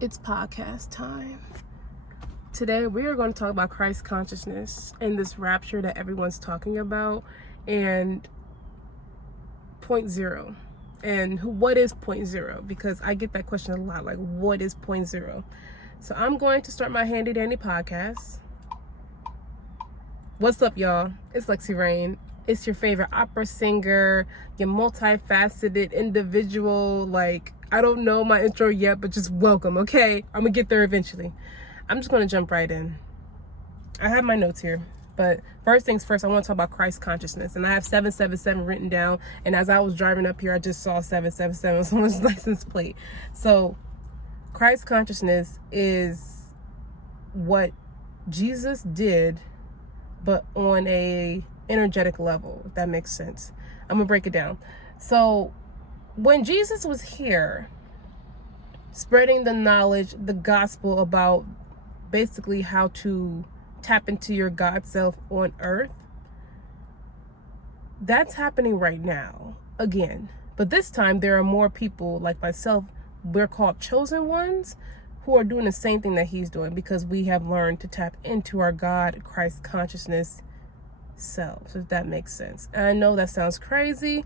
It's podcast time. Today we are going to talk about Christ consciousness and this rapture that everyone's talking about, and point zero. And what is point zero? Because I get that question a lot, like what is point zero? So I'm going to start my handy dandy podcast. What's up, y'all? It's Lexi Rain. It's your favorite opera singer, your multifaceted individual. Like, I don't know my intro yet, but just welcome, okay? I'm gonna get there eventually. I'm just gonna jump right in. I have my notes here, but first things first, I want to talk about Christ consciousness. And I have 777 written down, and as I was driving up here, I just saw 777 on someone's license plate. So Christ consciousness is what Jesus did, but on a energetic level, if that makes sense. I'm gonna break it down. So when Jesus was here spreading the knowledge, the gospel about basically how to tap into your God self on earth, that's happening right now again. But this time there are more people like myself, we're called chosen ones, who are doing the same thing that he's doing, because we have learned to tap into our God, Christ consciousness selves, if that makes sense. And I know that sounds crazy.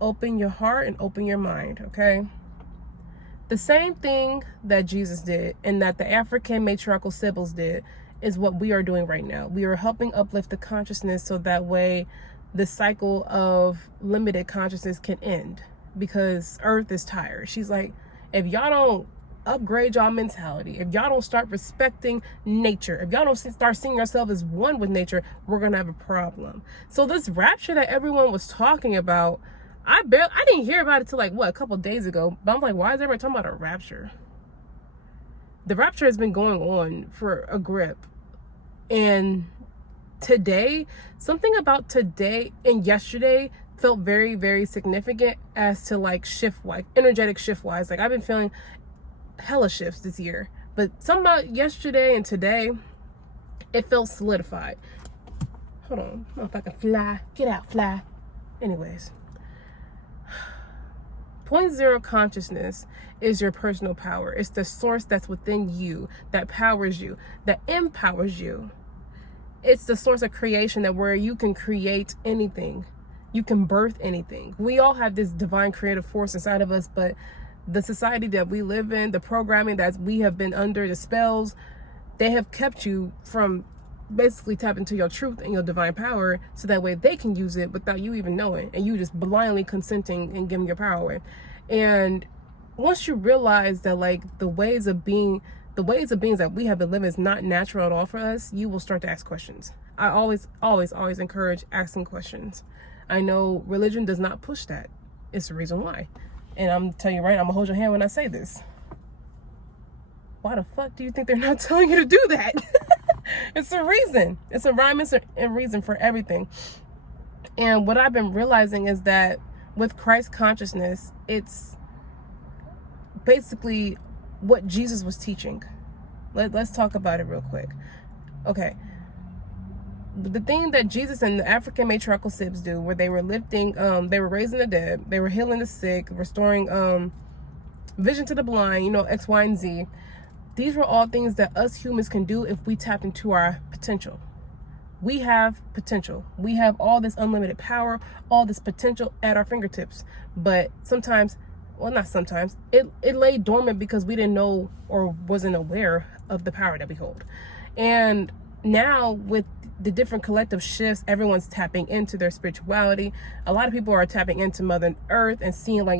Open your heart and open your mind, okay? The same thing that Jesus did and that the African matriarchal sibyls did is what we are doing right now. We are helping uplift the consciousness so that way the cycle of limited consciousness can end, because Earth is tired. She's like, if y'all don't upgrade y'all mentality, if y'all don't start respecting nature, if y'all don't start seeing yourself as one with nature, we're gonna have a problem. So this rapture that everyone was talking about, I didn't hear about it till like a couple days ago, but I'm like, why is everyone talking about a rapture? The rapture has been going on for a grip, and today, something about today and yesterday felt very, very significant as to like energetic shift wise. Like, I've been feeling hella shifts this year, but something about yesterday and today, it felt solidified. Hold on, I don't know if I can fly. Get out, fly. Anyways, point zero consciousness is your personal power. It's the source that's within you, that powers you, that empowers you. It's the source of creation, that where you can create anything, you can birth anything. We all have this divine creative force inside of us, but the society that we live in, the programming that we have been under, the spells, they have kept you from basically tapping into your truth and your divine power, so that way they can use it without you even knowing, and you just blindly consenting and giving your power away. And once you realize that like the ways of beings that we have been living is not natural at all for us, you will start to ask questions. I always encourage asking questions. I know religion does not push that. It's the reason why. And I'm telling you right now, I'm gonna hold your hand when I say this. Why the fuck do you think they're not telling you to do that? It's a reason. It's a rhyme and reason for everything. And what I've been realizing is that with Christ consciousness, it's basically what Jesus was teaching. Let's talk about it real quick. Okay. The thing that Jesus and the African matriarchal sibyls do, where they were they were raising the dead, they were healing the sick, restoring vision to the blind, X, Y, and Z. These were all things that us humans can do if we tapped into our potential. We have potential. We have all this unlimited power, all this potential at our fingertips. But sometimes, well, not sometimes, it lay dormant because we didn't know or wasn't aware of the power that we hold. And now with the different collective shifts, everyone's tapping into their spirituality. A lot of people are tapping into Mother Earth and seeing like,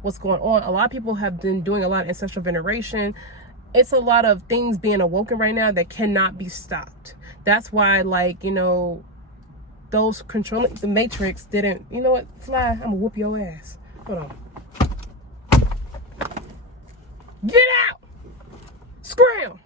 what's going on. A lot of people have been doing a lot of ancestral veneration. It's a lot of things being awoken right now that cannot be stopped. That's why, like, those controlling the matrix didn't, you know what, fly, I'm gonna whoop your ass. Hold on. Get out! Scram!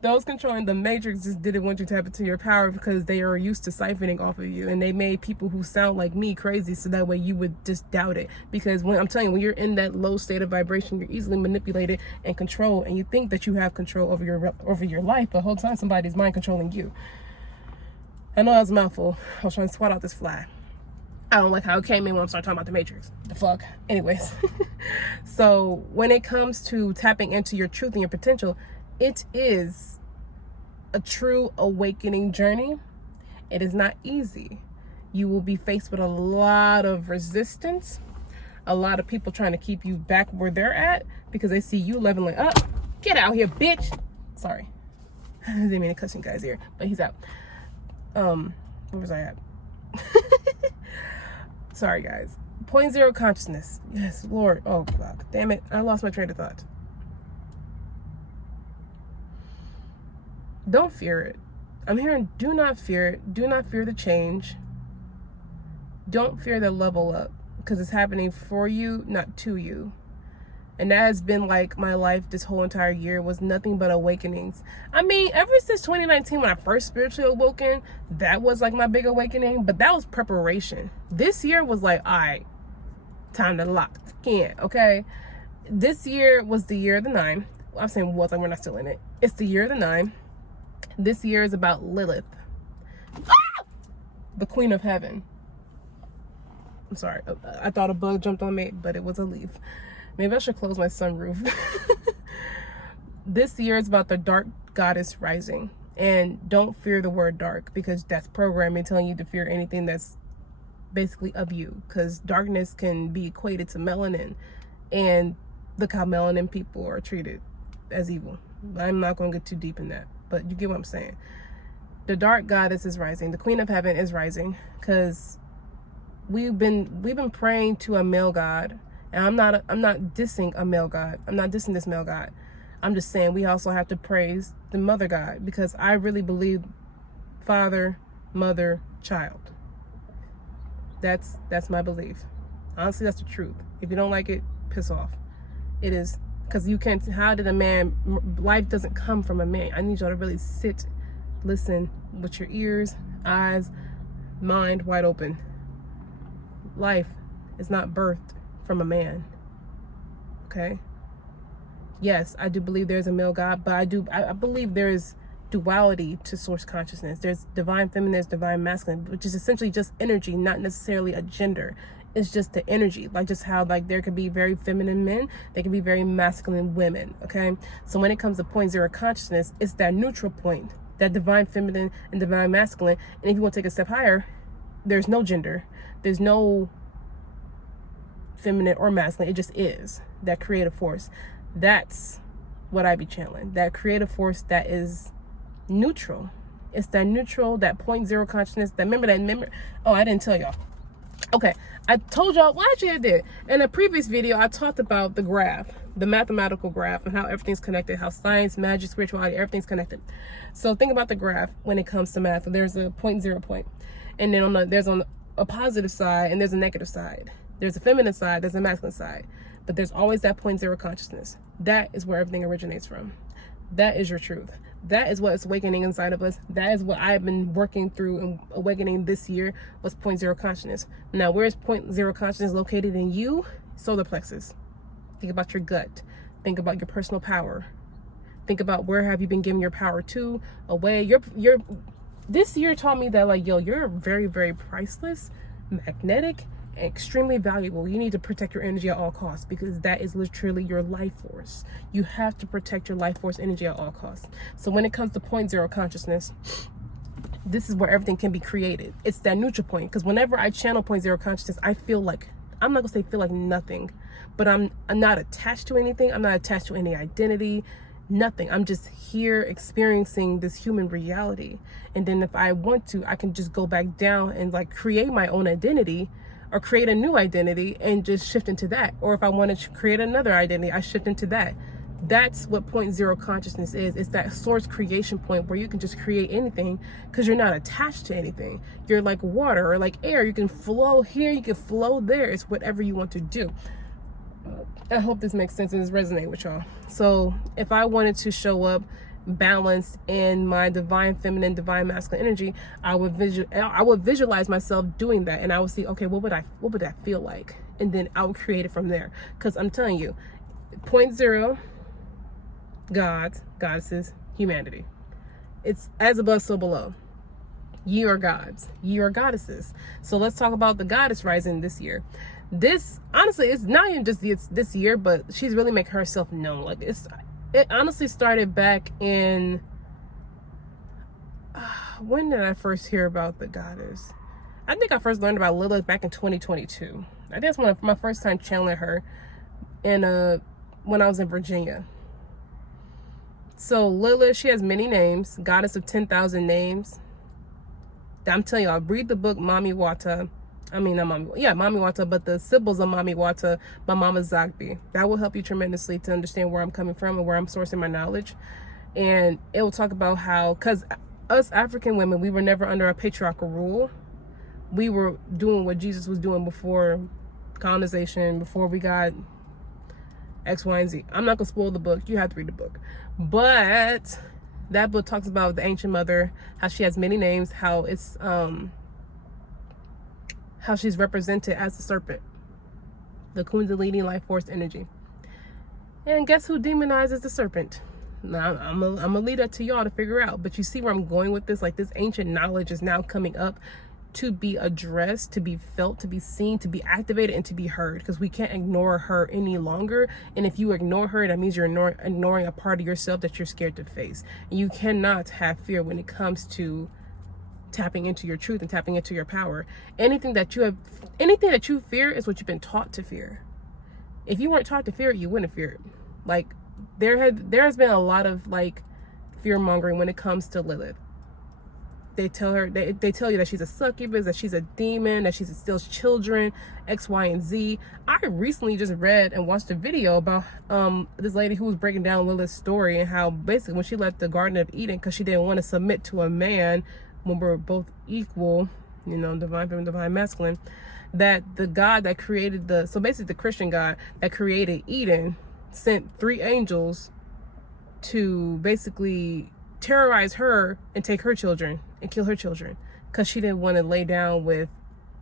Those controlling the matrix just didn't want you to tap into your power because they are used to siphoning off of you, and they made people who sound like me crazy so that way you would just doubt it. Because I'm telling you, when you're in that low state of vibration, you're easily manipulated and controlled, and you think that you have control over your life, but the whole time somebody's mind controlling you. I know that was a mouthful. I was trying to swat out this fly. I don't like how it came in when I started talking about the Matrix. The fuck? Anyways. So when it comes to tapping into your truth and your potential, it is a true awakening journey. It is not easy. You will be faced with a lot of resistance, a lot of people trying to keep you back where they're at because they see you leveling up. Get out here, bitch. Sorry. I didn't mean to cuss you guys' ear, but he's out. Where was I at? Sorry, guys. Point zero consciousness. Yes, Lord. Oh, fuck. Damn it. I lost my train of thought. Don't fear it. I'm hearing do not fear it. Do not fear the change. Don't fear the level up because it's happening for you, not to you. And that has been like my life this whole entire year was nothing but awakenings. I mean, ever since 2019 when I first spiritually awoken, that was like my big awakening, but that was preparation. This year was like, all right, time to lock in, okay? This year was the year of the 9. I'm saying was, like we're not still in it. It's the year of the 9. This year is about Lilith, the Queen of Heaven. I'm sorry, I thought a bug jumped on me, but it was a leaf. Maybe I should close my sunroof. This year is about the dark goddess rising. And don't fear the word dark because that's programming telling you to fear anything that's basically of you. Because darkness can be equated to melanin. And look how melanin people are treated as evil. I'm not going to get too deep in that. But you get what I'm saying. The dark goddess is rising. The Queen of Heaven is rising. Because we've been praying to a male god. And I'm not dissing a male god. I'm not dissing this male god. I'm just saying we also have to praise the mother god because I really believe father, mother, child. That's my belief. Honestly, that's the truth. If you don't like it, piss off. It is because you can't. How did a man? Life doesn't come from a man. I need y'all to really sit, listen with your ears, eyes, mind wide open. Life is not birthed from a man. Okay? Yes, I do believe there's a male god, but I believe there is duality to source consciousness. There's divine feminine, there's divine masculine, which is essentially just energy, not necessarily a gender. It's just the energy, like just how like there could be very feminine men, they can be very masculine women. Okay, so when it comes to point zero consciousness, it's that neutral point, that divine feminine and divine masculine. And if you want to take a step higher, there's no gender, there's no feminine or masculine. It just is that creative force. That's what I be channeling, that creative force that is neutral. It's that neutral, that point zero consciousness. That remember. Oh, I didn't tell y'all. Okay, I told y'all. Well, actually, I did. In a previous video, I talked about the graph, the mathematical graph, and how everything's connected. How science, magic, spirituality, everything's connected. So think about the graph when it comes to math. There's a point, and then there's on a positive side and there's a negative side. There's a feminine side, there's a masculine side, but there's always that point zero consciousness. That is where everything originates from. That is your truth. That is what is awakening inside of us. That is what I've been working through and awakening this year was point zero consciousness. Now, where is point zero consciousness located in you? Solar plexus. Think about your gut. Think about your personal power. Think about where have you been giving your power to, away. This year taught me that like, yo, you're very, very priceless, magnetic, extremely valuable. You need to protect your energy at all costs because that is literally your life force. You have to protect your life force energy at all costs. So when it comes to point zero consciousness, this is where everything can be created. It's that neutral point because whenever I channel point zero consciousness, I feel like, I'm not gonna say feel like nothing, but I'm not attached to anything. I'm not attached to any identity, nothing. I'm just here experiencing this human reality. And then if I want to, I can just go back down and like create my own identity or create a new identity and just shift into that. Or if I want to create another identity, I shift into that. That's what point zero consciousness is. It's that source creation point where you can just create anything because you're not attached to anything. You're like water or like air. You can flow here, you can flow there. It's whatever you want to do. I hope this makes sense and is resonating with y'all. So if I wanted to show up balanced in my divine feminine, divine masculine energy, I would visualize myself doing that, and I would see, okay, what would that feel like, and then I would create it from there. Because I'm telling you, point zero, gods, goddesses, humanity. It's as above, so below. Ye are gods, ye are goddesses. So let's talk about the goddess rising this year. This, honestly, it's not even just this year, but she's really making herself known. Like, it honestly started back in, when did I first hear about the goddess? I think I first learned about Lilith back in 2022. I think that's my first time channeling her when I was in Virginia. So Lilith, she has many names, goddess of 10,000 names. I'm telling y'all, read the book Mami Wata. I mean, not Mami, yeah, Mami Wata, but the symbols of Mami Wata by Mama Zagby. That will help you tremendously to understand where I'm coming from and where I'm sourcing my knowledge. And it will talk about how, because us African women, we were never under a patriarchal rule. We were doing what Jesus was doing before colonization, before we got X, Y, and Z. I'm not gonna spoil the book. You have to read the book. But that book talks about the ancient mother, how she has many names, how it's how she's represented as the serpent, the Kundalini life force energy. And guess who demonizes the serpent? Now I'm gonna leave that to y'all to figure out. But you see where I'm going with this? Like, this ancient knowledge is now coming up to be addressed, to be felt, to be seen, to be activated, and to be heard, because we can't ignore her any longer. And if you ignore her, that means you're ignoring a part of yourself that you're scared to face. And you cannot have fear when it comes to tapping into your truth and tapping into your power. Anything that you fear is what you've been taught to fear. If you weren't taught to fear it, you wouldn't fear it. Like, there has been a lot of like fear mongering when it comes to Lilith. They tell her, they tell you that she's a succubus, that she's a demon, that she steals children, X, Y, and Z. I recently just read and watched a video about this lady who was breaking down Lilith's story, and how basically when she left the Garden of Eden because she didn't want to submit to a man when we're both equal, you know, divine feminine, divine masculine, that the God that created so basically the Christian God that created Eden sent 3 angels to basically terrorize her and take her children and kill her children, because she didn't want to lay down with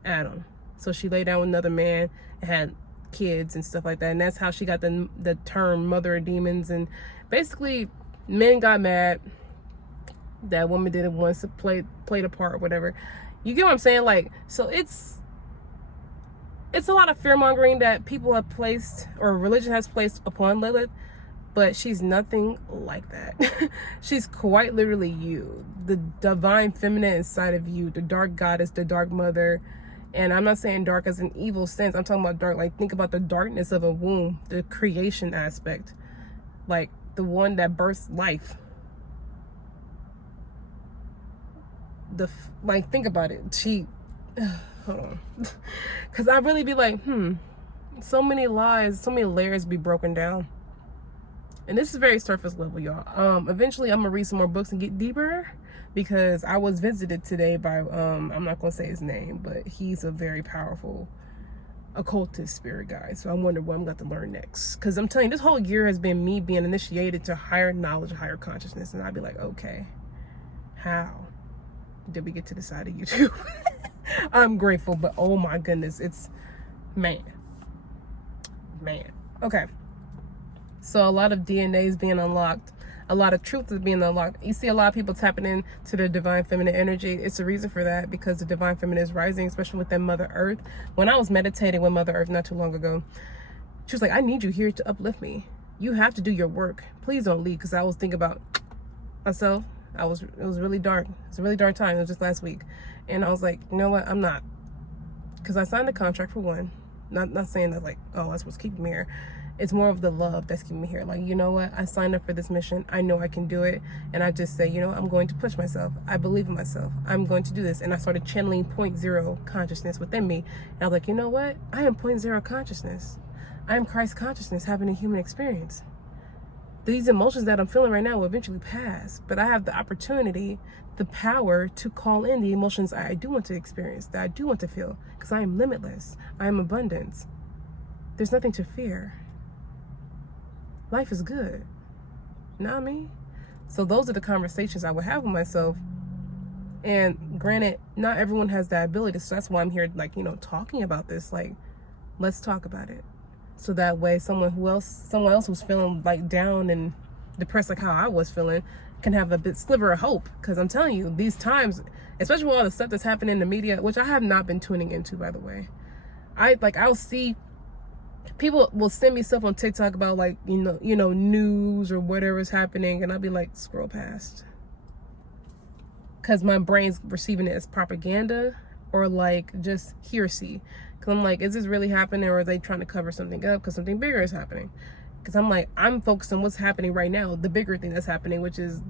Adam. So she lay down with another man and had kids and stuff like that. And that's how she got the term mother of demons. And basically men got mad that woman didn't want to play a part or whatever. You get what I'm saying? Like, so it's a lot of fear mongering that people have placed, or religion has placed, upon Lilith. But she's nothing like that. She's quite literally you, the divine feminine inside of you, the dark goddess, the dark mother. And I'm not saying dark as an evil sense. I'm talking about dark, like, think about the darkness of a womb, the creation aspect, like the one that births life. Like, think about it. Hold on. Because I really be like, so many lies, so many layers be broken down. And this is very surface level, y'all. Eventually I'm gonna read some more books and get deeper, because I was visited today by I'm not gonna say his name, but he's a very powerful occultist spirit guide. So I wonder what I'm going to learn next, because I'm telling you, this whole year has been me being initiated to higher knowledge, higher consciousness. And I'd be like, okay, how did we get to the side of YouTube? I'm grateful, but oh my goodness, it's man. Okay, so a lot of DNA is being unlocked, a lot of truth is being unlocked. You see a lot of people tapping into their divine feminine energy. It's a reason for that, because the divine feminine is rising, especially with that Mother Earth. When I was meditating with Mother Earth not too long ago, she was like, I need you here to uplift me. You have to do your work. Please don't leave. Because I was thinking about myself. It was really dark. It's a really dark time. It was just last week. And I was like, you know what? I'm not. Because I signed the contract for one. Not saying that like, oh, that's what's keeping me here. It's more of the love that's keeping me here. Like, you know what? I signed up for this mission. I know I can do it. And I just say, you know, I'm going to push myself. I believe in myself. I'm going to do this. And I started channeling 0.0 consciousness within me. And I was like, you know what? I am 0.0 consciousness. I am Christ consciousness having a human experience. These emotions that I'm feeling right now will eventually pass. But I have the opportunity, the power to call in the emotions I do want to experience, that I do want to feel. Because I am limitless. I am abundance. There's nothing to fear. Life is good. You know what I mean? So those are the conversations I would have with myself. And granted, not everyone has that ability. So that's why I'm here, like, you know, talking about this. Like, let's talk about it. So that way someone else who's feeling like down and depressed like how I was feeling, can have a bit sliver of hope. Because I'm telling you, these times, especially with all the stuff that's happening in the media, which I have not been tuning into, by the way. I'll see people will send me stuff on TikTok about like, news or whatever's happening, and I'll be like, scroll past. Because my brain's receiving it as propaganda or like just hearsay. Because I'm like, is this really happening, or are they trying to cover something up because something bigger is happening? Because I'm like, I'm focused on what's happening right now, the bigger thing that's happening, which is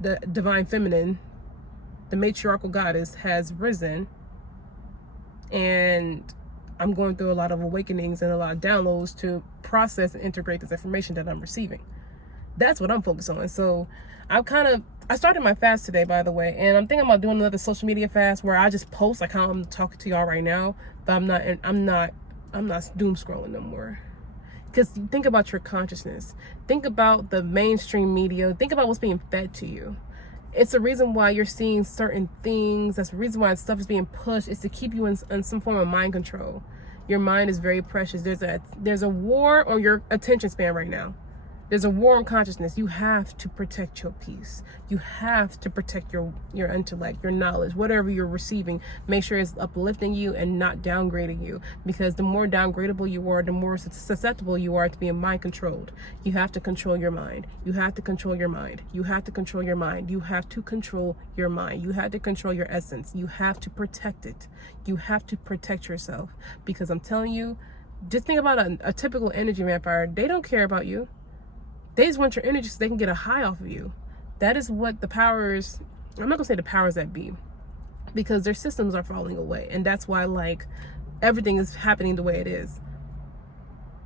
the divine feminine, the matriarchal goddess has risen, and I'm going through a lot of awakenings and a lot of downloads to process and integrate this information that I'm receiving. That's what I'm focused on. So I started my fast today, by the way, and I'm thinking about doing another social media fast where I just post like how I'm talking to y'all right now, but I'm not doom scrolling no more. Because think about your consciousness. Think about the mainstream media. Think about what's being fed to you. It's the reason why you're seeing certain things. That's the reason why stuff is being pushed. It's to keep you in some form of mind control. Your mind is very precious. There's a war on your attention span right now. There's a war on consciousness. You have to protect your peace. You have to protect your intellect, your knowledge, whatever you're receiving. Make sure it's uplifting you and not downgrading you. Because the more downgradable you are, the more susceptible you are to being mind controlled. You have to control your mind. You have to control your mind. You have to control your mind. You have to control your mind. You have to control your essence. You have to protect it. You have to protect yourself. Because I'm telling you, just think about a typical energy vampire. They don't care about you. They just want your energy so they can get a high off of you. That is what the powers, I'm not gonna say the powers that be, because their systems are falling away. And that's why like everything is happening the way it is.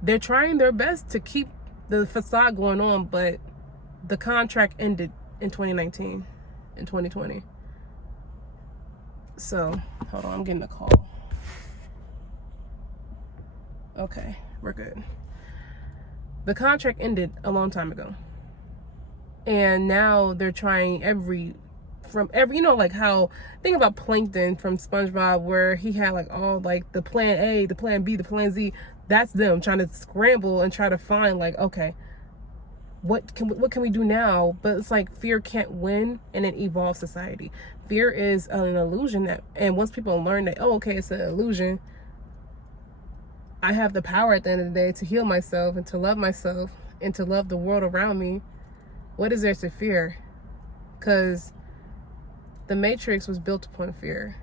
They're trying their best to keep the facade going on, but the contract ended in 2019, in 2020. So, hold on, I'm getting a call. Okay, we're good. The contract ended a long time ago. And now they're trying like how, think about Plankton from SpongeBob, where he had like all like the plan A, the plan B, the plan Z. That's them trying to scramble and try to find like, okay, what can we do now? But it's like fear can't win in an evolved society. Fear is an illusion and once people learn that, oh, okay, it's an illusion, I have the power at the end of the day to heal myself and to love myself and to love the world around me. What is there to fear? Because the matrix was built upon fear.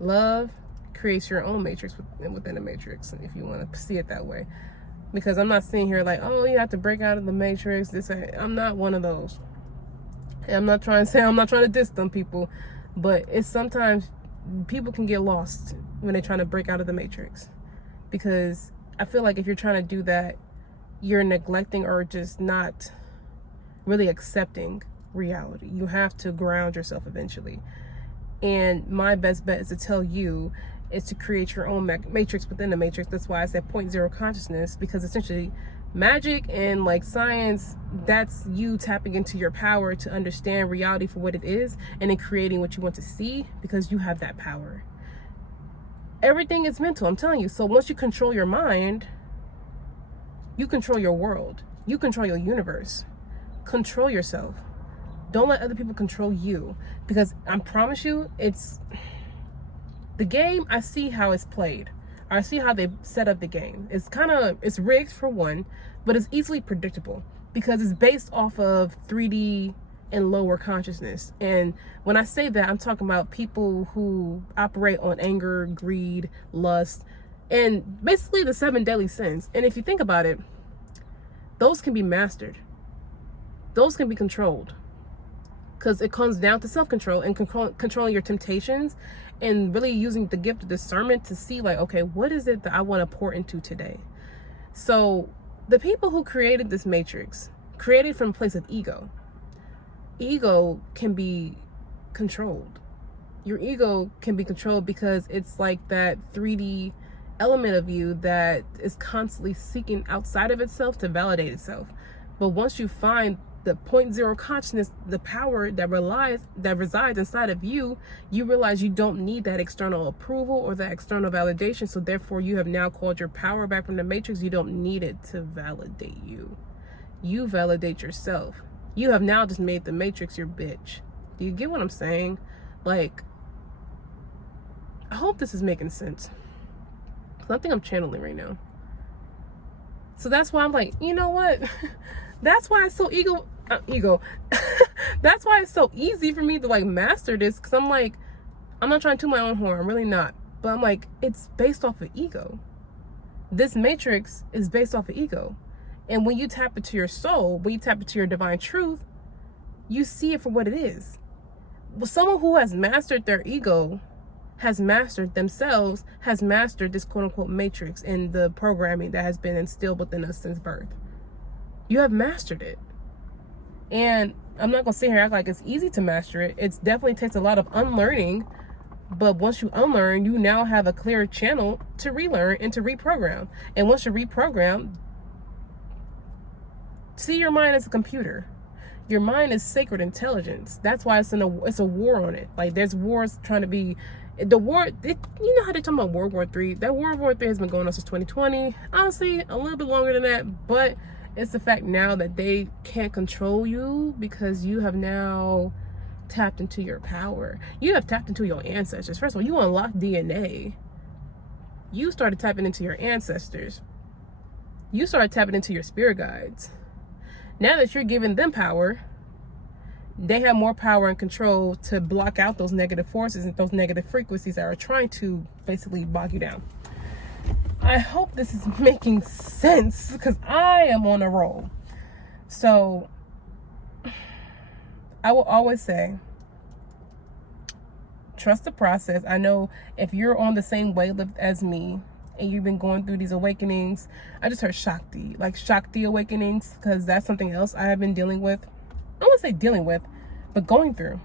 Love creates your own matrix within the matrix, if you want to see it that way. Because I'm not sitting here like, oh, you have to break out of the matrix. I'm not one of those. And I'm not trying to diss them people, but it's sometimes people can get lost when they're trying to break out of the matrix. Because I feel like if you're trying to do that, you're neglecting or just not really accepting reality. You have to ground yourself eventually. And my best bet is to tell you is to create your own matrix within the matrix. That's why I said 0.0 consciousness, because essentially magic and like science, that's you tapping into your power to understand reality for what it is and then creating what you want to see, because you have that power. Everything is mental, I'm telling you. So once you control your mind, you control your world. You control your universe. Control yourself. Don't let other people control you. Because I promise you, it's the game. I see how it's played. I see how they set up the game. It's rigged for one, but it's easily predictable because it's based off of 3D and lower consciousness. And when I say that, I'm talking about people who operate on anger, greed, lust, and basically the 7 deadly sins. And if you think about it, those can be mastered. Those can be controlled, because it comes down to self-control and controlling your temptations and really using the gift of discernment to see like, okay, what is it that I want to pour into today? So the people who created this matrix created from a place of ego. Ego can be controlled. Your ego can be controlled because it's like that 3D element of you that is constantly seeking outside of itself to validate itself. But once you find the 0.0 consciousness, the power that resides inside of you, you realize you don't need that external approval or that external validation. So therefore you have now called your power back from the matrix. You don't need it to validate you. You validate yourself. You have now just made the matrix your bitch. Do you get what I'm saying? Like, I hope this is making sense. I think I'm channeling right now. So that's why I'm like, you know what? That's why it's so ego. That's why it's so easy for me to like master this. Cause I'm like, I'm not trying to toot my own horn. I'm really not. But I'm like, it's based off of ego. This matrix is based off of ego. And when you tap into your soul, when you tap into your divine truth, you see it for what it is. Well, someone who has mastered their ego, has mastered themselves, has mastered this quote unquote matrix and the programming that has been instilled within us since birth. You have mastered it. And I'm not gonna sit here and act like it's easy to master it. It definitely takes a lot of unlearning. But once you unlearn, you now have a clear channel to relearn and to reprogram. And once you reprogram, see your mind as a computer. Your mind is sacred intelligence. That's why it's a war on it. Like there's wars trying to be, you know how they talk about World War III? That World War III has been going on since 2020. Honestly, a little bit longer than that. But it's the fact now that they can't control you because you have now tapped into your power. You have tapped into your ancestors. First of all, you unlocked DNA. You started tapping into your ancestors. You started tapping into your spirit guides. Now that you're giving them power, they have more power and control to block out those negative forces and those negative frequencies that are trying to basically bog you down. I hope this is making sense because I am on a roll. So I will always say, trust the process. I know if you're on the same wavelength as me and you've been going through these awakenings, I just heard Shakti, like Shakti awakenings, because that's something else I have been dealing with. I don't want to say dealing with, but going through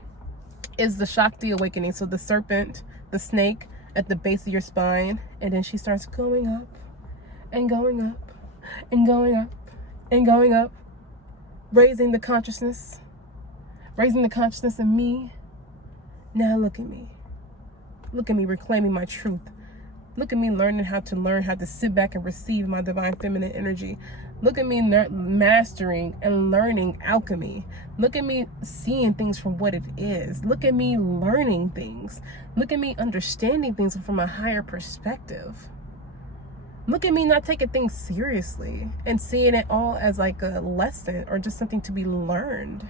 is the Shakti awakening. So the serpent, the snake at the base of your spine, and then she starts going up and going up and going up and going up, raising the consciousness of me. Now look at me. Look at me reclaiming my truth. Look at me learning how to sit back and receive my divine feminine energy. Look at me mastering and learning alchemy. Look at me seeing things from what it is. Look at me learning things. Look at me understanding things from a higher perspective. Look at me not taking things seriously and seeing it all as like a lesson or just something to be learned.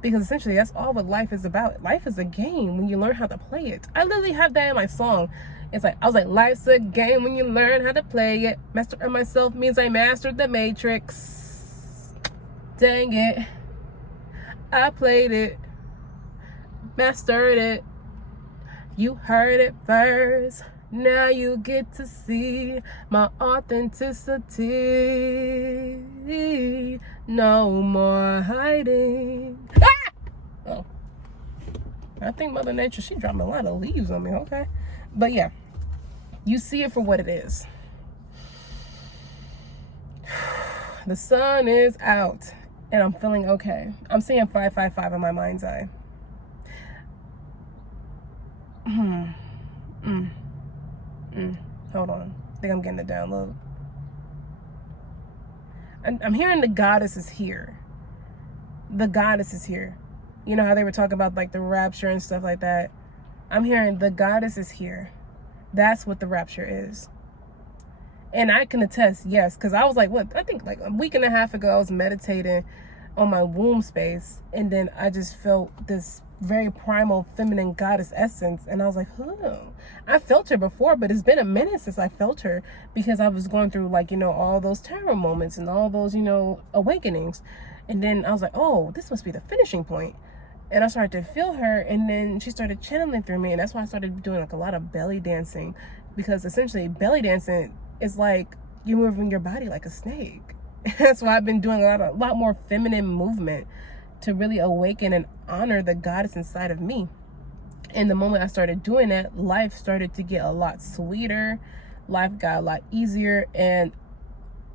Because essentially that's all what life is about. Life is a game when you learn how to play it. I literally have that in my song. It's like, I was like, life's a game when you learn how to play it. Master myself means I mastered the matrix. Dang it. I played it. Mastered it. You heard it first. Now you get to see my authenticity. No more hiding. Ah! Oh. I think Mother Nature, she dropped a lot of leaves on me, okay? But yeah, you see it for what it is. The sun is out and I'm feeling okay. I'm seeing 555 in my mind's eye. Hold on. I think I'm getting a download. I'm hearing the goddess is here. The goddess is here. You know how they were talking about like the rapture and stuff like that? I'm hearing the goddess is here. That's what the rapture is. And I can attest, yes, because I was like, I think like a week and a half ago, I was meditating on my womb space. And then I just felt this very primal feminine goddess essence. And I was like, I felt her before, but it's been a minute since I felt her because I was going through like, all those tarot moments and all those, awakenings. And then I was like, oh, this must be the finishing point. And I started to feel her, and then she started channeling through me, and that's why I started doing like a lot of belly dancing, because essentially belly dancing is like you're moving your body like a snake. That's why I've been doing a lot more feminine movement to really awaken and honor the goddess inside of me. And the moment I started doing that, life started to get a lot sweeter. Life got a lot easier, and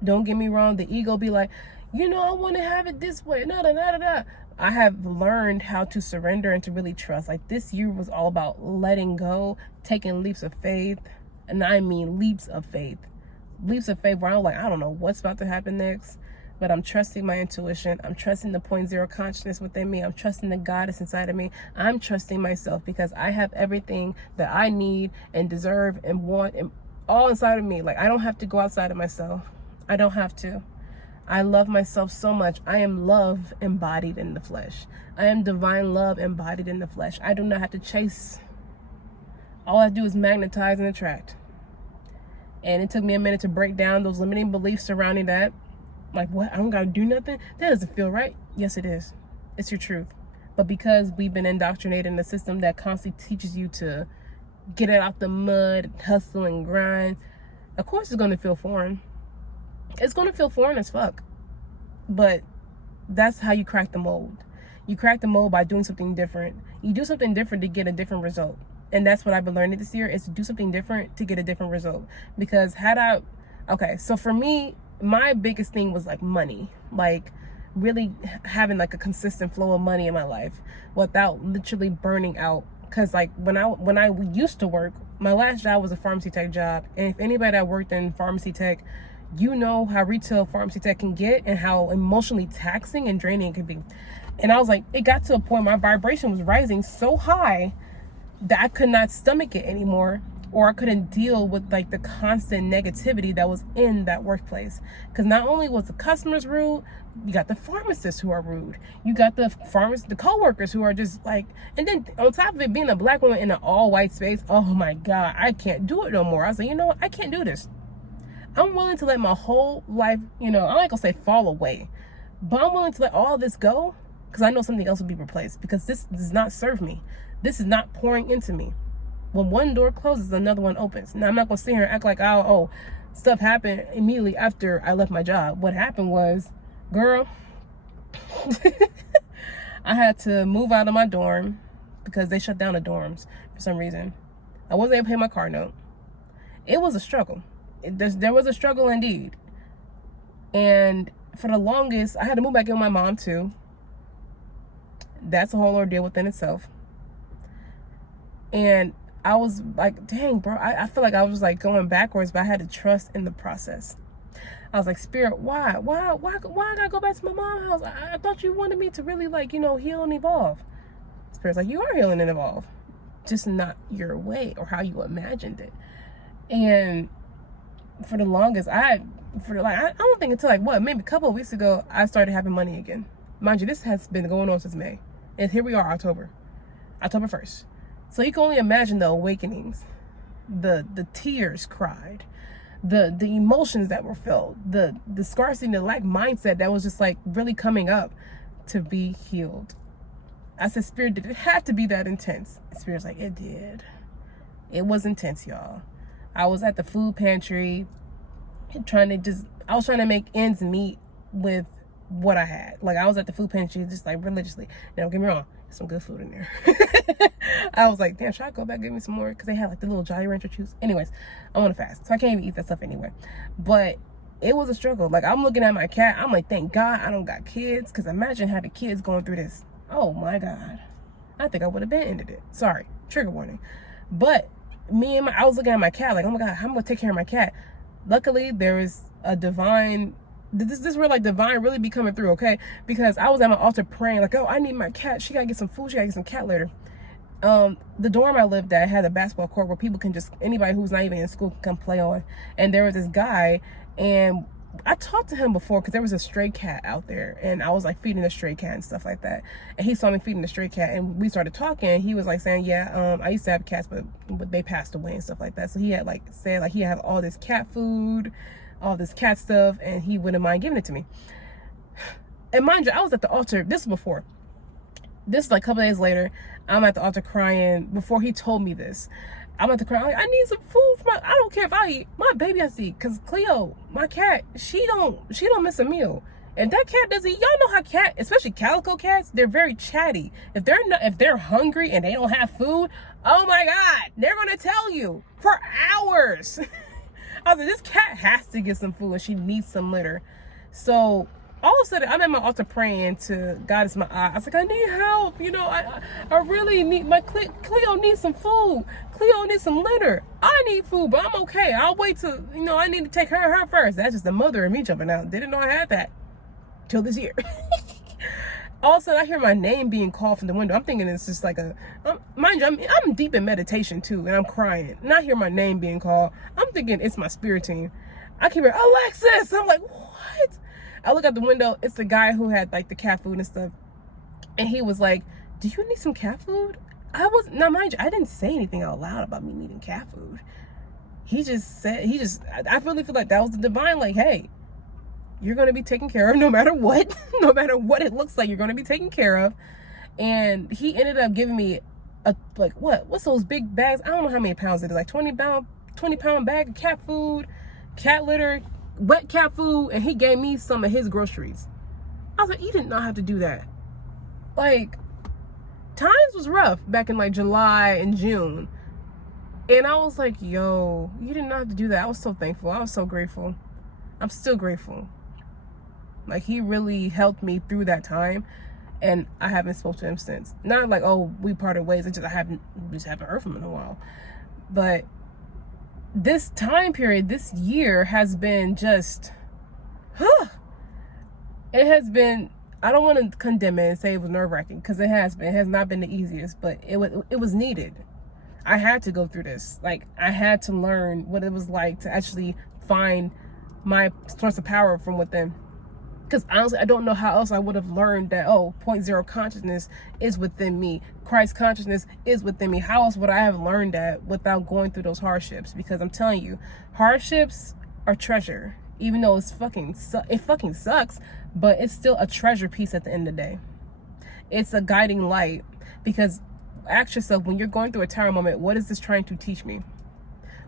don't get me wrong, the ego be like, I want to have it this way. No. I have learned how to surrender and to really trust. Like this year was all about letting go, taking leaps of faith. And I mean leaps of faith. Leaps of faith where I'm like, I don't know what's about to happen next. but I'm trusting my intuition. I'm trusting the point zero consciousness within me. I'm trusting the goddess inside of me. I'm trusting myself because I have everything that I need and deserve and want and all inside of me. Like, I don't have to go outside of myself. I don't have to. I love myself so much. I am love embodied in the flesh. I am divine love embodied in the flesh. I do not have to chase. All I do is magnetize and attract. And it took me a minute to break down those limiting beliefs surrounding that. Like, what? I don't gotta do nothing? That doesn't feel right. Yes, it is. It's your truth. But because we've been indoctrinated in a system that constantly teaches you to get it out the mud, hustle and grind, of course it's gonna feel foreign. It's gonna feel foreign as fuck. But that's how you crack the mold. You crack the mold by doing something different. You do something different to get a different result. And that's what I've been learning this year, is to do something different to get a different result. Because okay, so for me, my biggest thing was like money, like really having like a consistent flow of money in my life without literally burning out. Because like when I used to work, my last job was a pharmacy tech job. And if anybody that worked in pharmacy tech, you know how retail pharmacy tech can get and how emotionally taxing and draining it can be. And I was like, it got to a point my vibration was rising so high that I could not stomach it anymore, or I couldn't deal with like the constant negativity that was in that workplace. Because not only was the customers rude, you got the pharmacists who are rude. You got the co-workers who are just like, and then on top of it, being a black woman in an all-white space, oh my God, I can't do it no more. I was like, you know what? I can't do this. I'm willing to let my whole life, I'm not gonna say fall away, but I'm willing to let all this go because I know something else will be replaced, because this does not serve me. This is not pouring into me. When one door closes, another one opens. Now, I'm not going to sit here and act like, oh, stuff happened immediately after I left my job. What happened was, girl, I had to move out of my dorm because they shut down the dorms for some reason. I wasn't able to pay my car note. It was a struggle. There was a struggle indeed. And for the longest, I had to move back in with my mom too. That's a whole ordeal within itself. And I was like, dang, bro, I feel like I was like going backwards, but I had to trust in the process. I was like, Spirit, why I gotta go back to my mom's house? I thought you wanted me to really like, heal and evolve. Spirit's like, you are healing and evolve, just not your way or how you imagined it. And for the longest, I don't think until like maybe a couple of weeks ago, I started having money again. Mind you, this has been going on since May. And here we are, October 1st. So you can only imagine the awakenings, the tears cried, the emotions that were felt, the scarcity and the lack mindset that was just like really coming up to be healed. I said, Spirit, did it have to be that intense? Spirit's like, it did. It was intense, y'all. I was at the food pantry I was trying to make ends meet with what I had. Like, I was at the food pantry just like religiously. Now, don't get me wrong, there's some good food in there. I was like, damn, should I go back and get me some more? Because they had like the little Jolly Rancher chews. Anyways, I want to fast, so I can't even eat that stuff anyway. But it was a struggle. Like, I'm looking at my cat, I'm like, thank God I don't got kids, because imagine having kids going through this. Oh my God, I think I would have been ended it. Sorry, trigger warning. But I was looking at my cat like, oh my God, how am I gonna take care of my cat? Luckily, there is a divine, this is where like divine really be coming through, okay? Because I was at my altar praying like, oh, I need my cat. She gotta get some food. She gotta get some cat litter. The dorm I lived at had a basketball court where people can anybody who's not even in school can come play on. And there was this guy, and I talked to him before because there was a stray cat out there, and I was like feeding the stray cat and stuff like that. And he saw me feeding the stray cat, and we started talking. He was like saying, yeah, I used to have cats, but they passed away and stuff like that. So he had like said like he had all this cat food, all this cat stuff, and he wouldn't mind giving it to me. And mind you, I was at the altar. This was before. This is like a couple days later. I'm at the altar crying before he told me this. I'm at the cry. Like, I need some food for I don't care if I eat. My baby has to eat. Cause Cleo, my cat, she don't miss a meal. And that cat doesn't eat. Y'all know how especially calico cats, they're very chatty. If they're hungry and they don't have food, oh my God, they're gonna tell you for hours. I was like, this cat has to get some food and she needs some litter. So all of a sudden, I'm at my altar praying to God is my eye. I was like, I need help. I really need, my Cleo needs some food. Cleo needs some litter. I need food, but I'm okay. I'll wait till, I need to take her first. That's just the mother of me jumping out. Didn't know I had that. till this year. All of a sudden, I hear my name being called from the window. I'm thinking it's just like mind you, I'm deep in meditation too, and I'm crying. And I hear my name being called. I'm thinking it's my spirit team. I keep hearing, Alexis! I'm like, what? I look out the window. It's the guy who had like the cat food and stuff. And he was like, do you need some cat food? Now mind you, I didn't say anything out loud about me needing cat food. I really feel like that was the divine, like, hey, you're going to be taken care of no matter what. No matter what it looks like, you're going to be taken care of. And he ended up giving me what's those big bags? I don't know how many pounds it is, like 20 pound bag of cat food, cat litter, wet cat food. And he gave me some of his groceries. I was like, you did not have to do that. Like, times was rough back in like July and June. And I was like, yo, you did not have to do that. I was so thankful. I was so grateful. I'm still grateful. Like, he really helped me through that time, and I haven't spoke to him since. Not like, oh, we parted ways. I just haven't heard from him in a while. But this time period, this year has been just, it has been. I don't want to condemn it and say it was nerve-wracking, because it has been. It has not been the easiest, but it was needed. I had to go through this. Like, I had to learn what it was like to actually find my source of power from within. Because honestly, I don't know how else I would have learned that, point zero consciousness is within me. Christ consciousness is within me. How else would I have learned that without going through those hardships? Because I'm telling you, hardships are treasure. Even though it fucking sucks, but it's still a treasure piece at the end of the day. It's a guiding light. Because ask yourself, when you're going through a tower moment, what is this trying to teach me?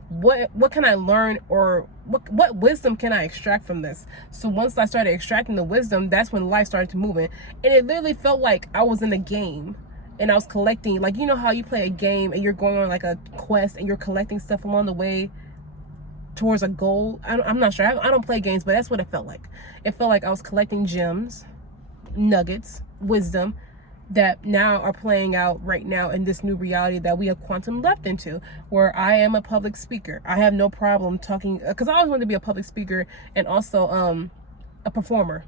What can I learn, or what wisdom can I extract from this? So once I started extracting the wisdom, that's when life started to move in. And it literally felt like I was in a game and I was collecting, like, you know how you play a game and you're going on like a quest and you're collecting stuff along the way towards a goal. I'm not sure. I don't play games, but that's what it felt like. It felt like I was collecting gems, nuggets, wisdom, that now are playing out right now in this new reality that we have quantum leapt into, where I am a public speaker. I have no problem talking, because I always wanted to be a public speaker and also a performer,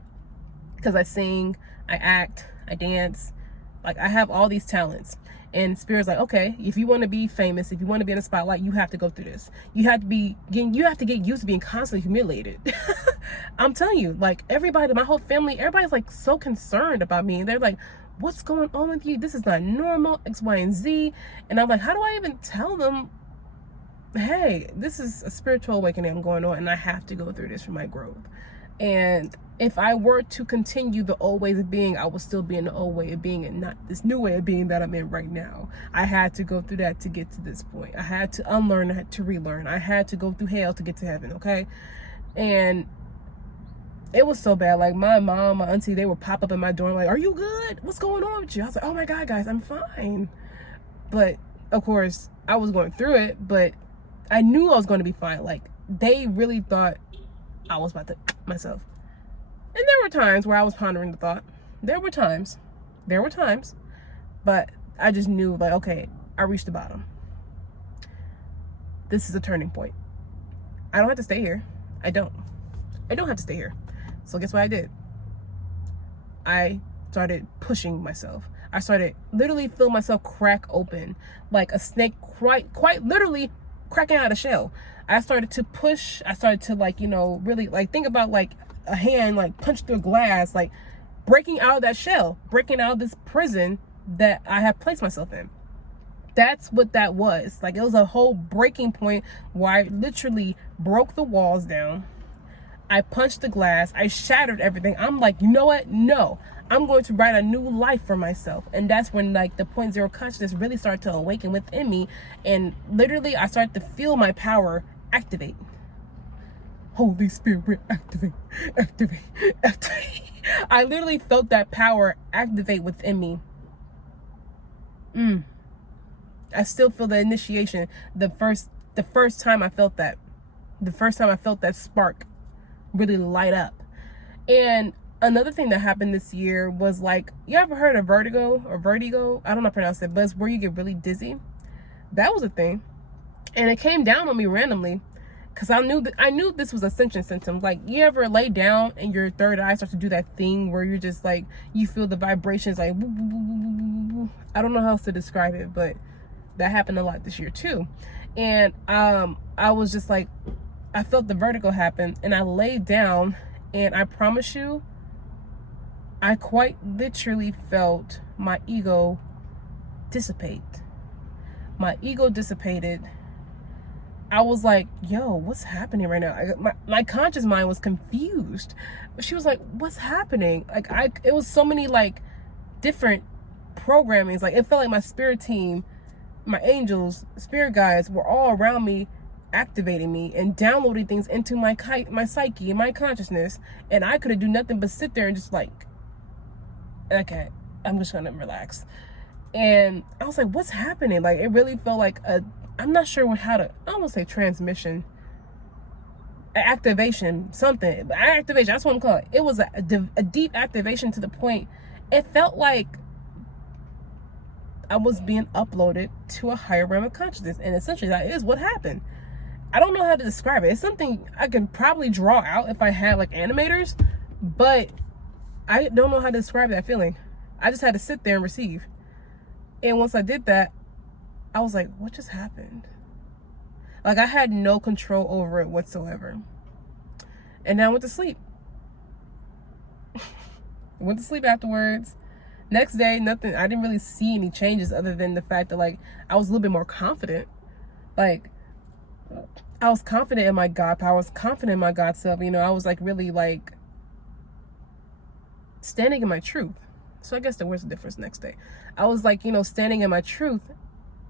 because I sing, I act, I dance. Like, I have all these talents. And Spirit's like, okay, if you want to be famous, if you want to be in the spotlight, you have to go through this. You have to get used to being constantly humiliated. I'm telling you, like, everybody, my whole family, everybody's like so concerned about me. And they're like, what's going on with you? This is not normal, X, Y, and Z. And I'm like, how do I even tell them, hey, this is a spiritual awakening I'm going on, and I have to go through this for my growth. And if I were to continue the old ways of being, I would still be in the old way of being and not this new way of being that I'm in right now. I had to go through that to get to this point. I had to unlearn, I had to relearn. I had to go through hell to get to heaven, okay? And it was so bad. Like, my mom, my auntie, they would pop up in my door like, are you good? What's going on with you? I was like, oh my God, guys, I'm fine. But of course, I was going through it, but I knew I was going to be fine. Like, they really thought I was about to myself. And there were times where I was pondering the thought. There were times, but I just knew, like, okay, I reached the bottom. This is a turning point. I don't have to stay here. I don't have to stay here. So guess what I did? I started pushing myself. I started literally feeling myself crack open like a snake, quite literally cracking out a shell. I started to push. I started to, like, you know, really, like, think about like a hand like punch through glass, like breaking out of that shell, breaking out of this prison that I have placed myself in. That's what that was. Like, it was a whole breaking point where I literally broke the walls down. I punched the glass. I shattered everything. I'm like, you know what? No, I'm going to write a new life for myself. And that's when, like, the point zero consciousness really started to awaken within me. And literally, I started to feel my power activate. Holy Spirit, activate, activate, activate. I literally felt that power activate within me. I still feel the initiation. The first time I felt that. The first time I felt that spark really light up. And another thing that happened this year was, like, you ever heard of vertigo? I don't know how to pronounce it, but it's where you get really dizzy. That was a thing. And it came down on me randomly. because I knew this was ascension symptoms. Like, you ever lay down and your third eye starts to do that thing where you're just like, you feel the vibrations like woo, woo, woo, woo, woo. I don't know how else to describe it, but that happened a lot this year too. And I was just like, I felt the vertigo happen, and I laid down, and I promise you, I quite literally felt my ego dissipate. My ego dissipated. I was like, yo, what's happening right now? My conscious mind was confused. She was like, what's happening? Like, it was so many like different programmings. Like, it felt like my spirit team, my angels, spirit guides were all around me, activating me and downloading things into my psyche and my consciousness. And I couldn't do nothing but sit there and just like, okay, I'm just gonna relax. And I was like, what's happening? Like, it really felt like I'm not sure how to, I don't want to say transmission, activation, something. Activation, that's what I'm calling it. It was a deep activation to the point, it felt like I was being uploaded to a higher realm of consciousness. And essentially that is what happened. I don't know how to describe it. It's something I could probably draw out if I had like animators, but I don't know how to describe that feeling. I just had to sit there and receive. And once I did that, I was like, what just happened? Like, I had no control over it whatsoever. And then I went to sleep. Went to sleep afterwards. Next day, nothing. I didn't really see any changes other than the fact that, like, I was a little bit more confident. Like, I was confident in my God power. I was confident in my God self. You know, I was like really like standing in my truth. So I guess there was a difference next day. I was like, you know, standing in my truth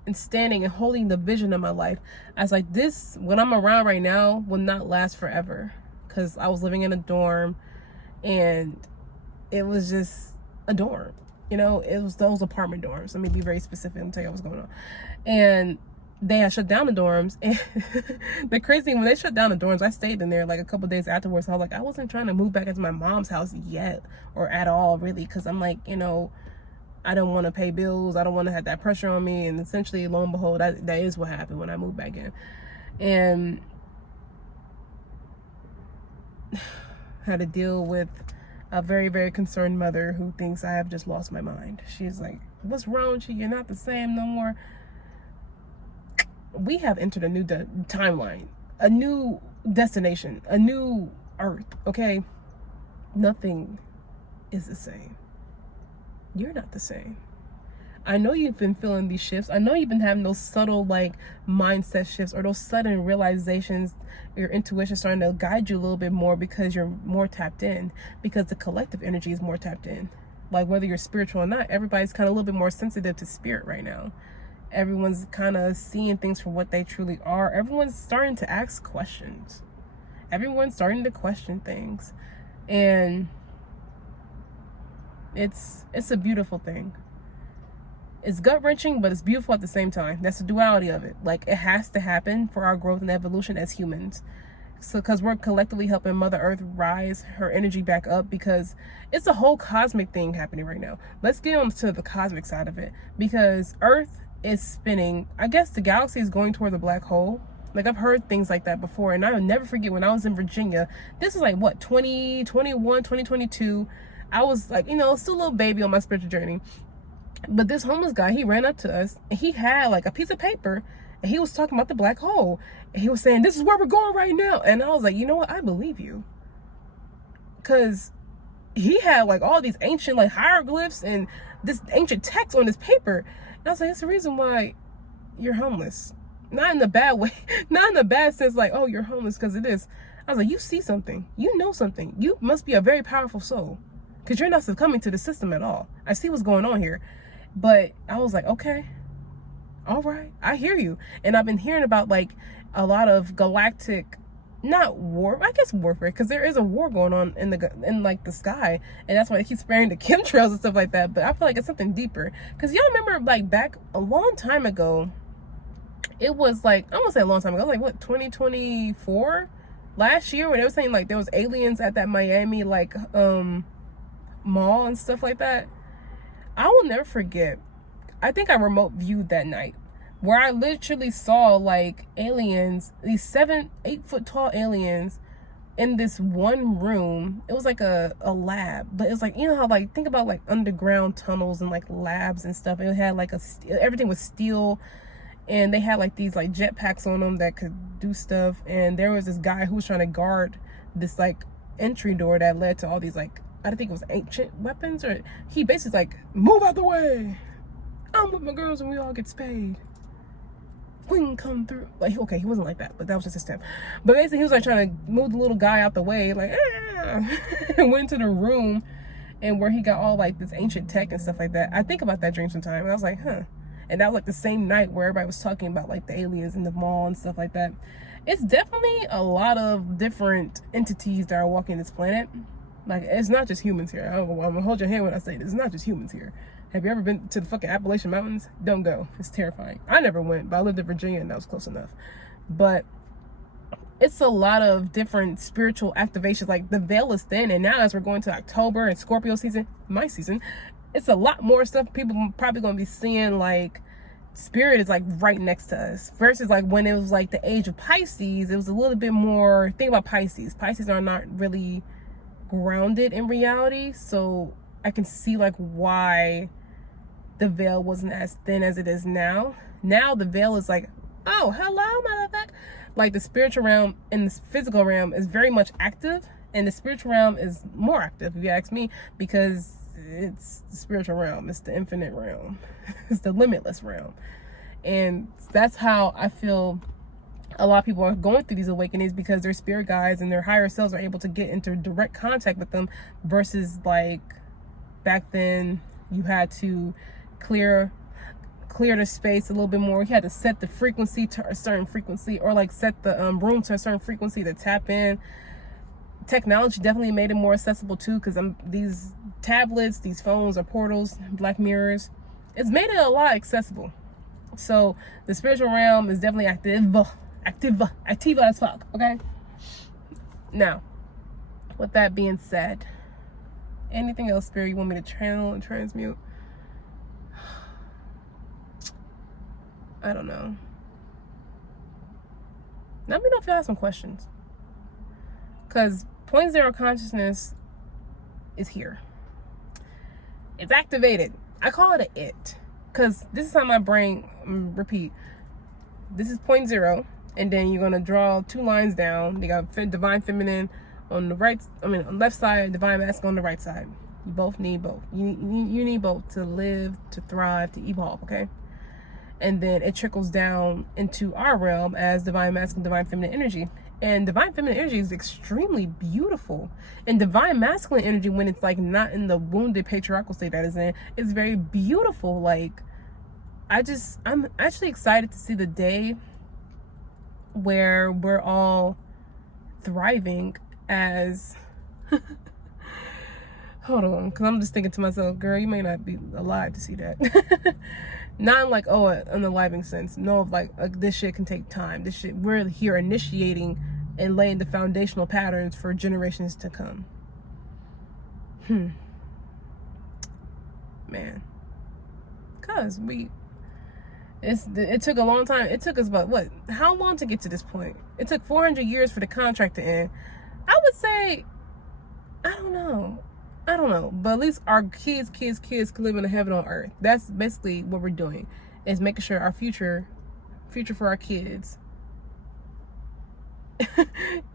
and standing and holding the vision of my life. I was like, this, what I'm around right now will not last forever. Because I was living in a dorm and it was just a dorm. You know, it was those apartment dorms. Let me be very specific and tell you what's going on. And they had shut down the dorms. And the crazy thing, when they shut down the dorms, I stayed in there like a couple of days afterwards. So I was like, I wasn't trying to move back into my mom's house yet or at all, really. Because I'm like, you know, I don't want to pay bills. I don't want to have that pressure on me. And essentially, lo and behold, that is what happened when I moved back in. And had to deal with a very, very concerned mother who thinks I have just lost my mind. She's like, what's wrong with you? You're not the same no more. We have entered a new timeline, a new destination, a new earth, okay? Nothing is the same. You're not the same. I know you've been feeling these shifts. I know you've been having those subtle like mindset shifts or those sudden realizations. Your intuition starting to guide you a little bit more because you're more tapped in, because the collective energy is more tapped in. Like, whether you're spiritual or not, everybody's kind of a little bit more sensitive to spirit right now. Everyone's kind of seeing things for what they truly are. Everyone's starting to ask questions. Everyone's starting to question things. And it's a beautiful thing. It's gut-wrenching, but it's beautiful at the same time. That's the duality of it. Like, it has to happen for our growth and evolution as humans. So, because we're collectively helping Mother Earth rise her energy back up, because it's a whole cosmic thing happening right now. Let's get on to the cosmic side of it, because Earth is spinning. I guess the galaxy is going toward the black hole. Like, I've heard things like that before, and I'll never forget when I was in Virginia. This is like, what, 2021, 2022. I was like, you know, still a little baby on my spiritual journey. But this homeless guy, he ran up to us, and he had like a piece of paper, and he was talking about the black hole, and he was saying, this is where we're going right now. And I was like, you know what, I believe you, because he had like all these ancient like hieroglyphs and this ancient text on this paper. And I was like, that's the reason why you're homeless. Not in the bad way, not in the bad sense like, oh, you're homeless because of this. I was like, you see something, you know something, you must be a very powerful soul, because you're not succumbing to the system at all. I see what's going on here. But I was like, okay, all right, I hear you. And I've been hearing about like a lot of galactic, not war, I guess warfare, because there is a war going on in like the sky, and that's why they keep spraying the chemtrails and stuff like that. But I feel like it's something deeper, because y'all remember like back a long time ago, it was like, I won't say a long time ago, like what, 2024, last year, when they were saying like there was aliens at that Miami like mall and stuff like that. I will never forget. I think I remote viewed that night, where I literally saw like aliens, these 7-8 foot tall aliens in this one room. It was like a lab, but it was like, you know how like, think about like underground tunnels and like labs and stuff. It had like everything was steel, and they had like these like jetpacks on them that could do stuff. And there was this guy who was trying to guard this like entry door that led to all these like, I think it was ancient weapons, or he basically like, move out the way, I'm with my girls and we all get spayed, we can come through. Like, okay, he wasn't like that, but that was just his step. But basically he was like trying to move the little guy out the way, like and went to the room and where he got all like this ancient tech and stuff like that. I think about that dream sometime, and I was like, huh. And that was like the same night where everybody was talking about like the aliens in the mall and stuff like that. It's definitely a lot of different entities that are walking this planet. Like, it's not just humans here. I'm gonna hold your hand when I say this. It's not just humans here. Have you ever been to the fucking Appalachian Mountains? Don't go. It's terrifying. I never went, but I lived in Virginia and that was close enough. But it's a lot of different spiritual activations. Like, the veil is thin, and now as we're going to October and Scorpio season, my season, it's a lot more stuff people probably gonna be seeing. Like, spirit is like right next to us, versus like when it was like the age of Pisces, it was a little bit more. Think about Pisces are not really grounded in reality, so I can see like why the veil wasn't as thin as it is now. Now the veil is like, oh, hello, motherfucker. Like, the spiritual realm and the physical realm is very much active, and the spiritual realm is more active, if you ask me, because it's the spiritual realm, it's the infinite realm, it's the limitless realm. And that's how I feel a lot of people are going through these awakenings, because their spirit guides and their higher selves are able to get into direct contact with them, versus like back then you had to clear the space a little bit more. You had to set the frequency to a certain frequency, or like set the room to a certain frequency to tap in. Technology definitely made it more accessible too, because these tablets, these phones are portals, black mirrors. It's made it a lot accessible. So the spiritual realm is definitely active as fuck. Okay. Now, with that being said, anything else, spirit, you want me to channel and transmute? I don't know. Let me know if y'all have some questions, because point zero consciousness is here. It's activated. I call it a it, because this is how my brain repeat. This is point zero, and then you're gonna draw two lines down. You got divine feminine on the right, on left side, divine masculine on the right side. You both need both. You need both to live, to thrive, to evolve. Okay. And then it trickles down into our realm as divine masculine, divine feminine energy. And divine feminine energy is extremely beautiful. And divine masculine energy, when it's like not in the wounded patriarchal state that is in, it's very beautiful. Like, I'm actually excited to see the day where we're all thriving as hold on, because I'm just thinking to myself, girl, you may not be alive to see that. Not like, oh, in the living sense. No, like this shit can take time. This shit, we're here initiating and laying the foundational patterns for generations to come. Man. Because it took a long time. It took us about, what? How long to get to this point? It took 400 years for the contract to end. I would say, I don't know. But at least our kids can live in a heaven on earth. That's basically what we're doing, is making sure our future for our kids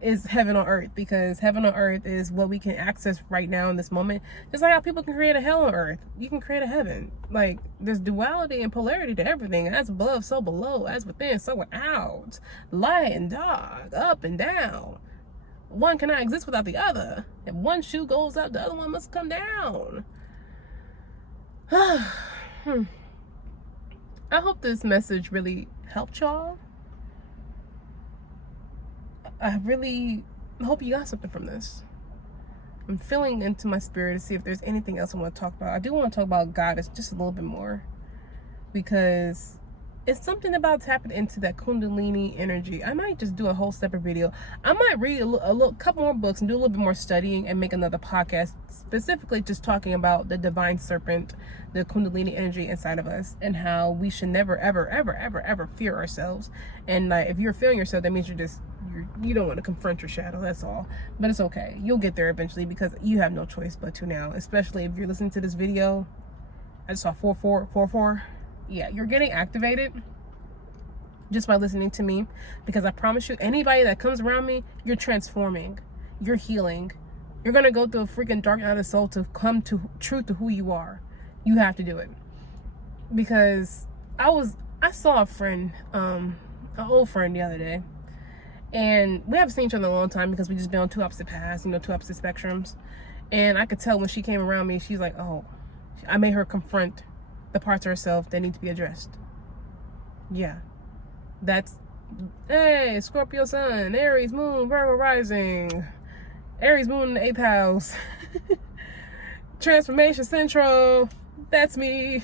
is heaven on earth, because heaven on earth is what we can access right now in this moment. Just like how people can create a hell on earth, you can create a heaven. Like, there's duality and polarity to everything. As above, so below. As within, so without. Light and dark, up and down. One cannot exist without the other. If one shoe goes up, the other one must come down. I hope this message really helped y'all. I really hope you got something from this. I'm feeling into my spirit to see if there's anything else I want to talk about. I do want to talk about God just a little bit more, because it's something about tapping into that Kundalini energy. I might just do a whole separate video. I might read a little couple more books and do a little bit more studying and make another podcast specifically just talking about the divine serpent, the Kundalini energy inside of us, and how we should never, ever, ever, ever, ever fear ourselves. And like, if you're fearing yourself, that means you don't want to confront your shadow. That's all. But it's okay. You'll get there eventually, because you have no choice but to now. Especially if you're listening to this video. I just saw 4444. Yeah, you're getting activated just by listening to me, because I promise you, anybody that comes around me, you're transforming, you're healing. You're gonna go through a freaking dark night of the soul to come to truth to who you are. You have to do it. Because I saw a friend, an old friend the other day, and we haven't seen each other in a long time because we just been on two opposite paths, two opposite spectrums. And I could tell when she came around me, she's like, oh, I made her confront the parts of herself that need to be addressed. Yeah. That's, hey, Scorpio sun, Aries moon, Virgo rising, Aries moon in the 8th house, transformation central, that's me.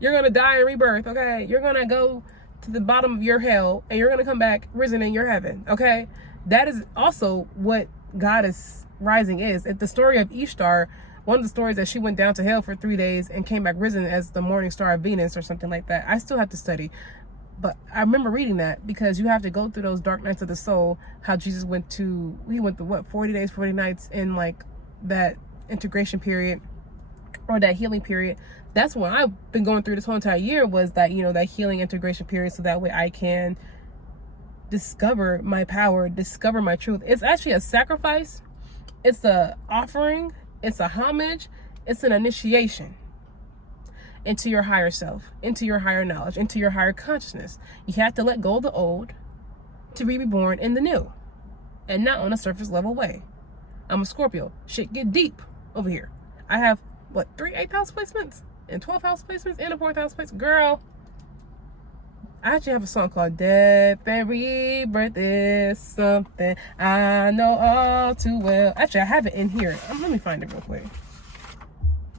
You're going to die in rebirth, okay? You're going to go to the bottom of your hell, and you're going to come back risen in your heaven, okay? That is also what Goddess rising is. At the story of Ishtar, one of the stories that she went down to hell for 3 days and came back risen as the morning star of Venus or something like that. I still have to study. But I remember reading that, because you have to go through those dark nights of the soul. How Jesus went through what, 40 days, 40 nights in like that integration period or that healing period. That's what I've been going through this whole entire year, was that, that healing integration period, so that way I can discover my power, discover my truth. It's actually a sacrifice. It's a offering. It's a homage. It's an initiation into your higher self, into your higher knowledge, into your higher consciousness. You have to let go of the old to be reborn in the new, and not on a surface level way. I'm a Scorpio. Shit get deep over here. I have, 3 8th house placements and 12th house placements and a 4th house placement. Girl, I actually have a song called Death and Rebirth is something I know all too well. Actually, I have it in here. Let me find it real quick.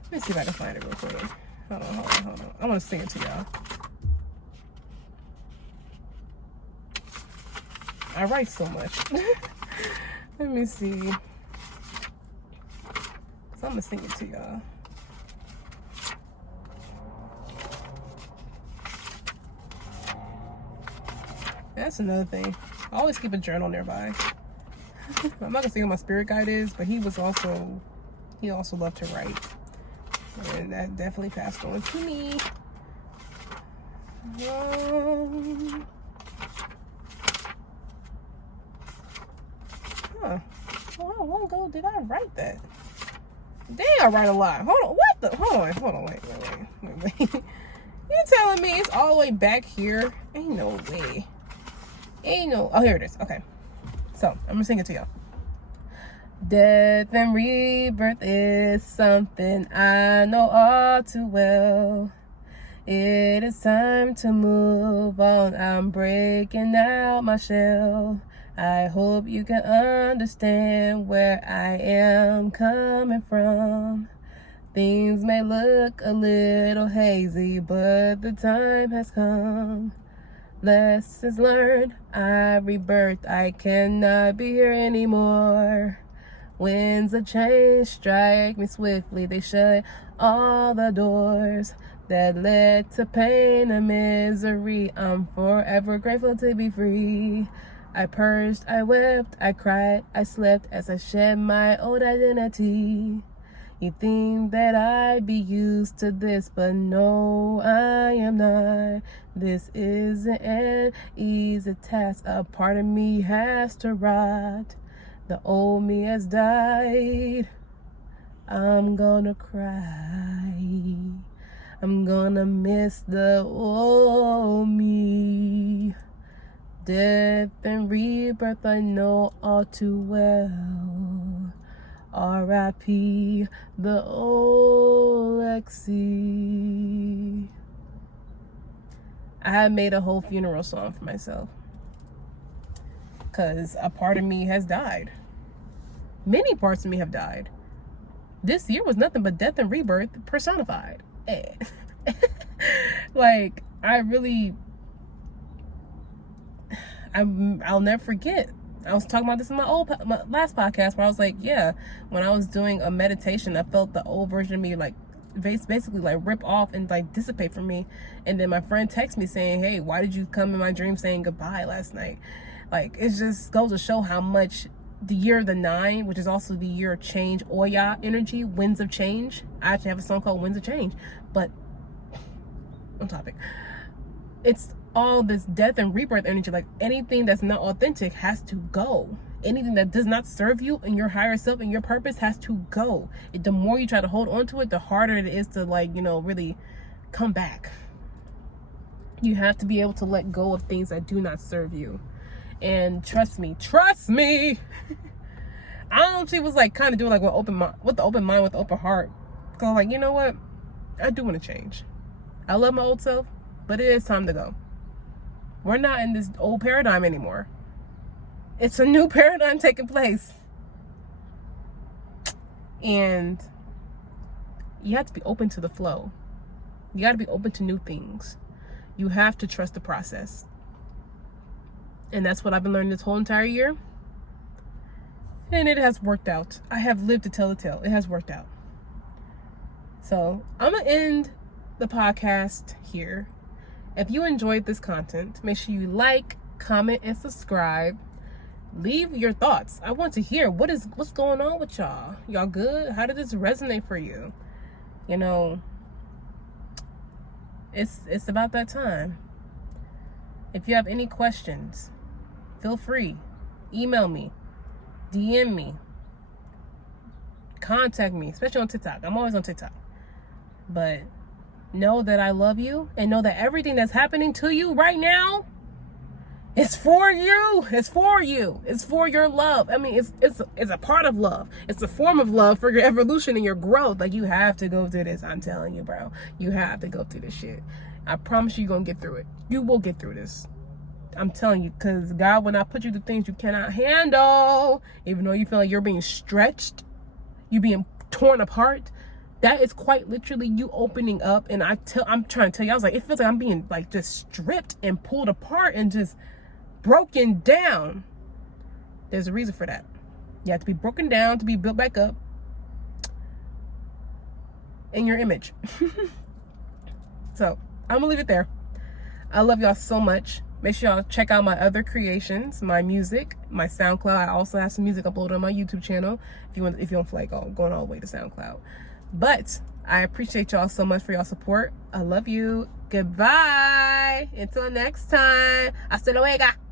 Let me see if I can find it real quick. Hold on. I want to sing it to y'all. I write so much. Let me see. So I'm going to sing it to y'all. That's another thing. I always keep a journal nearby. I'm not gonna say who my spirit guide is, but he also loved to write. And that definitely passed on to me. How long ago did I write that? Dang, I write a lot. Hold on, wait. You telling me it's all the way back here? Ain't no way. Oh, here it is. Okay. So, I'm gonna sing it to y'all. Death and rebirth is something I know all too well. It is time to move on. I'm breaking out my shell. I hope you can understand where I am coming from. Things may look a little hazy, but the time has come. Lessons learned, I rebirthed. I cannot be here anymore. Winds of change strike me swiftly. They shut all the doors that led to pain and misery. I'm forever grateful to be free. I purged, I wept, I cried, I slept as I shed my old identity. You think that I'd be used to this, but no, I am not. This isn't an easy task. A part of me has to rot. The old me has died. I'm gonna cry. I'm gonna miss the old me. Death and rebirth I know all too well. R.I.P. the old Lexi. I had made a whole funeral song for myself, because a part of me has died. Many parts of me have died. This year was nothing but death and rebirth personified. Like, I really I'll never forget. I was talking about this in my last podcast where I was like, yeah, when I was doing a meditation, I felt the old version of me like basically like rip off and like dissipate from me. And then my friend texted me saying, hey, why did you come in my dream saying goodbye last night? Like, it just goes to show how much the year of the 9, which is also the year of change, Oya energy, winds of change. I actually have a song called Winds of Change, but on topic. It's all this death and rebirth energy. Like, anything that's not authentic has to go. Anything that does not serve you and your higher self and your purpose has to go. The more you try to hold on to it, the harder it is to, like, really come back. You have to be able to let go of things that do not serve you. And trust me, I honestly was like kind of doing like with the open mind, with the open heart. Because I'm like, you know what? I do want to change. I love my old self, but it is time to go. We're not in this old paradigm anymore. It's a new paradigm taking place. And you have to be open to the flow. You got to be open to new things. You have to trust the process. And that's what I've been learning this whole entire year. And it has worked out. I have lived to tell the tale. It has worked out. So I'm going to end the podcast here. If you enjoyed this content, make sure you like, comment, and subscribe. Leave your thoughts. I want to hear what's going on with y'all. Y'all good? How did this resonate for you? It's about that time. If you have any questions, feel free. Email me, DM me, contact me, especially on TikTok. I'm always on TikTok. But know that I love you, and know that everything that's happening to you right now is for you. It's for you. It's for your love. I mean, it's a part of love. It's a form of love for your evolution and your growth. Like, you have to go through this. I'm telling you, bro. You have to go through this shit. I promise you're going to get through it. You will get through this. I'm telling you, because God will not put you through things you cannot handle. Even though you feel like you're being stretched, you're being torn apart. That is quite literally you opening up. And I'm trying to tell you, I was like, it feels like I'm being like just stripped and pulled apart and just broken down. There's a reason for that. You have to be broken down to be built back up in your image. So I'm gonna leave it there. I love y'all so much. Make sure y'all check out my other creations, my music, my SoundCloud. I also have some music uploaded on my YouTube channel if you don't feel like going all the way to SoundCloud. But I appreciate y'all so much for y'all support. I love you. Goodbye. Until next time. Hasta luego.